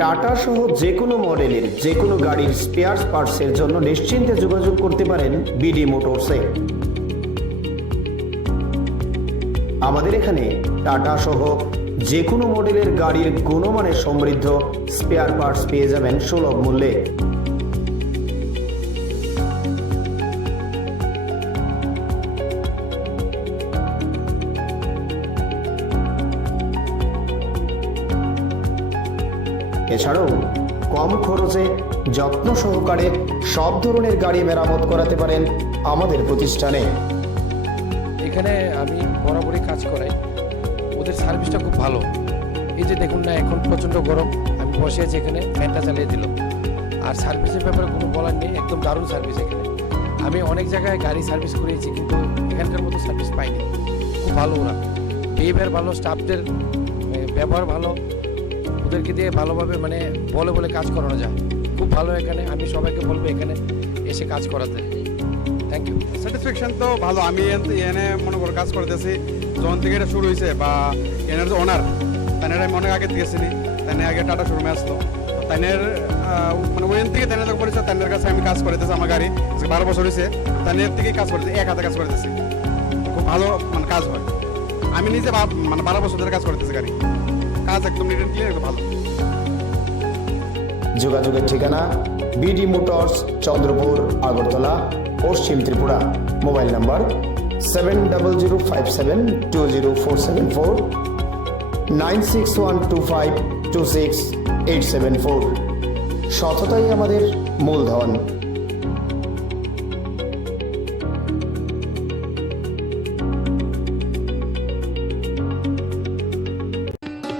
Tata সহ যে কোনো মডেলের যে কোনো গাড়ির স্পেয়ার পার্টসের জন্য নিশ্চিন্তে যোগাযোগ করতে পারেন বিডি মোটরসে। আমাদের এখানে টাটা সহ যে কোনো মডেলের গাড়ির গুণমানের সমৃদ্ধ স্পেয়ার পার্টস পেয়ে যাবেন সুলভ মূল্যে। এছাড়াও কম খরচে যত্ন সহকারে সব ধরনের গাড়ি মেরামত করাতে পারেন আমাদের প্রতিষ্ঠানে। এখানে আমি বরাবরই কাজ করাই, ওদের সার্ভিসটা খুব ভালো। এই যে দেখুন না, এখন প্রচণ্ড গরম, আমি বসে আছি এখানে, ফ্যানটা চালিয়ে দিল। আর সার্ভিসের ব্যাপারে কোনো বলার নেই, একদম দারুণ সার্ভিস এখানে। আমি অনেক জায়গায় গাড়ি সার্ভিস করিয়েছি, কিন্তু এখানকার মতো সার্ভিস পাইনি। খুব ভালো ওরা, বিহেভিয়ার ভালো, স্টাফদের ব্যবহার ভালো, ওদেরকে দিয়ে ভালোভাবে মানে বলে কাজ করানো যায়। খুব ভালো এখানে, আমি সবাইকে বলবো এখানে এসে কাজ করাতে। Thank you. স্যাটিসফ্যাকশন তো ভালো। আমি এনে মনে করো কাজ করতেছি যখন থেকে এটা শুরু হয়েছে, বা এনার যে ওনার তাইনের আমি অনেক আগে থেকে চিনি। তাইনে আগে টাটা শোরুমে আসলো, তাইনের মানে ওইখান থেকে তাইনের পরিচয়, তাইনের কাছে আমি কাজ করতেছি। আমার গাড়ি 12 বছর হয়েছে, তাইনের থেকে কাজ করতেছি, এক হাতে কাজ করতেছি। খুব ভালো মানে কাজ হয়। আমি নিজে মানে 12 বছর ধরে কাজ করতেছি, গাড়ি কাজ একদম নিট অ্যান্ড ক্লিয়ার, একদম ভালো। যোগাযোগের ঠিকানা বিডি মোটরস, চন্দ্রপুর, আগরতলা, পশ্চিম ত্রিপুরা। Mobile number 7005720474, 9612526874। সততাই আমাদের মূলধন।